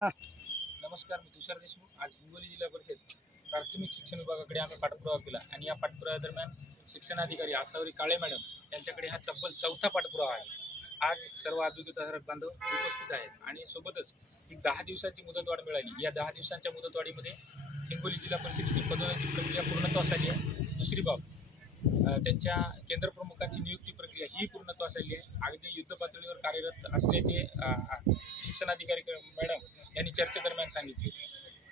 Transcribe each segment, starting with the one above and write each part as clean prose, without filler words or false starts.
हां. नमस्कार, मी तुषार देशमुख. आज हिंगोली जिल्हा परिषद प्राथमिक शिक्षण विभागाकडे आम्ही पाठपुरावा केला आणि या पाठपुराव्यादरम्यान शिक्षणाधिकारी आसावरी काळे मॅडम यांच्याकडे हा तब्बल चौथा पाठपुरावा आहे. आज सर्व अभियोगिताधारक बांधव उपस्थित आहेत आणि सोबतच एक 10 दिवसाची मुदतवाढ मिळाली. या 10 दिवसांच्या मुदतवाढीमध्ये हिंगोली जिल्हा परिषदेची पदोन्नती प्रक्रिया पूर्णत्वास आली आहे. दुसरी बाब, त्यांच्या केंद्रप्रमुखांची नियुक्ती प्रक्रिया ही पूर्णत्वास आली आहे. अगदी युद्ध पातळीवर कार्यरत असल्याचे शिक्षणाधिकारी मॅडम यांनी चर्चेदरम्यान सांगितले.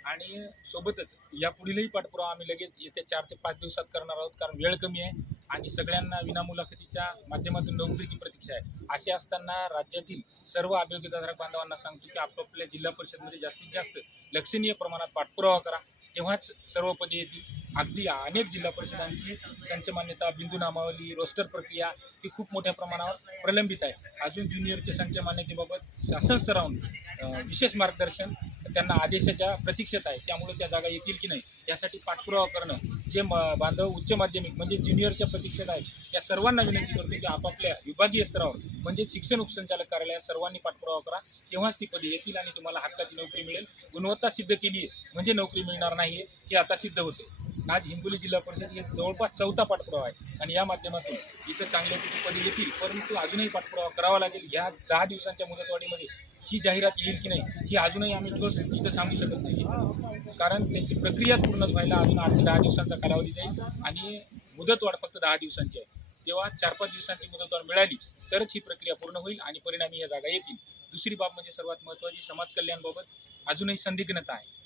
आणि सोबतच यापुढीलही पाठपुरावा आम्ही लगेच येत्या 4 ते 5 दिवसात करणार आहोत, कारण वेळ कमी आहे आणि सगळ्यांना विनामुलाखतीच्या माध्यमातून नोकरीची प्रतीक्षा आहे. असे असताना राज्यातील सर्व अभियोगिताधारक बांधवांना सांगतो की आपापल्या जिल्हा परिषदमध्ये जास्तीत जास्त लक्षणीय प्रमाणात पाठपुरावा करा, तेव्हाच सर्व पदे येतील. अगदी अनेक जिल्हा परिषदांची संच मान्यता, बिंदू नामावली, रोस्टर प्रक्रिया ही खूप मोठ्या प्रमाणावर प्रलंबित आहे. अजून ज्युनियरचे संच मान्यतेबाबत शासन स्तरावरून विशेष मार्गदर्शन त्यांना आदेशाच्या प्रतीक्षेत आहे. त्यामुळे त्या जागा येतील की नाही यासाठी पाठपुरावा करणं, जे बांधव उच्च माध्यमिक म्हणजे ज्युनियरच्या प्रतीक्षेत आहेत त्या सर्वांना विनंती करतो की आपापल्या विभागीय स्तरावर म्हणजे शिक्षण उपसंचालक कार्यालयात सर्वांनी पाठपुरावा करा, तेव्हाच ती पदे येतील आणि तुम्हाला हक्काची नोकरी मिळेल. गुणवत्ता सिद्ध केली आहे म्हणजे नोकरी मिळणार नाही हे आता सिद्ध होते. आज हिंगोली जिल्हा परिषद हे जवळपास चौथा पाठपुरावा आहे आणि या माध्यमातून इथं चांगल्यापैकी पदे येतील, परंतु अजूनही पाठपुरावा करावा लागेल. या 10 दिवसांच्या मुदतवाढीमध्ये ही जाहिरात येईल की नाही ही अजूनही आम्ही ठोस इथं सांगू शकत नाही, कारण त्यांची प्रक्रिया पूर्ण व्हायला अजून 8 ते 10 दिवसांचा कालावधी जाईल आणि मुदतवाढ फक्त 10 दिवसांची आहे. तेव्हा 4-5 दिवसांची मुदतवाढ मिळाली तरच ही प्रक्रिया पूर्ण होईल आणि परिणामी या जागा येतील. दुसरी बाब म्हणजे सर्वात महत्त्वाची, समाज कल्याणबाबत अजूनही संदिग्धता आहे.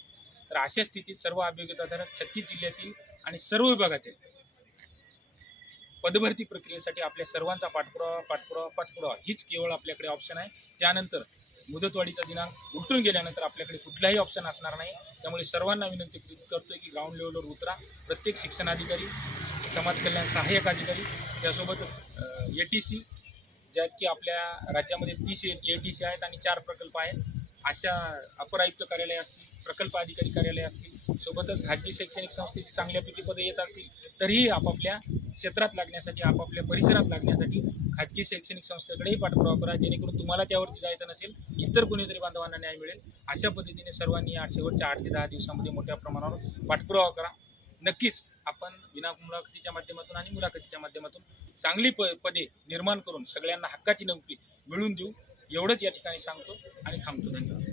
तर अशा स्थितीत सर्व अभियोगिताधारक 36 जिल्ह्यातील आणि सर्व विभागातील पदभरती प्रक्रियेसाठी आपल्या सर्वांचा पाठपुरावा हीच केवळ आपल्याकडे ऑप्शन आहे. त्यानंतर मुदतवाढीचा दिनांक उलटून गेल्यानंतर आपल्याकडे कुठलाही ऑप्शन असणार नाही. त्यामुळे सर्वांना विनंती करतोय की ग्राउंड लेवलवर उतरा. प्रत्येक शिक्षणाधिकारी, समाज कल्याण सहाय्यक अधिकारी, त्यासोबतच ATC, ज्यात की आपल्या राज्यामध्ये 30 ATC आहेत आणि 4 प्रकल्प आहेत. अशा अपर आयुक्त कार्यालय असतील, प्रकल्प अधिकारी कार्यालय असतील, सोबतच खाजगी शैक्षणिक संस्थेची चांगल्यापैकी पदे येत असतील तरीही आपापल्या क्षेत्रात लागण्यासाठी, आपापल्या परिसरात लागण्यासाठी खाजगी शैक्षणिक संस्थेकडेही पाठपुरावा करा, जेणेकरून तुम्हाला त्यावरती जायचं नसेल, इतर कोणीतरी बांधवांना न्याय मिळेल. अशा पद्धतीने सर्वांनी या शेवटच्या 8 ते 10 दिवसामध्ये मोठ्या प्रमाणावर पाठपुरावा करा. नक्कीच आपण विनामुलाखतीच्या माध्यमातून आणि मुलाखतीच्या माध्यमातून चांगली पदे निर्माण करून सगळ्यांना हक्काची नोकरी मिळवून देऊ, एवढंच या ठिकाणी सांगतो आणि थांबतो. धन्यवाद.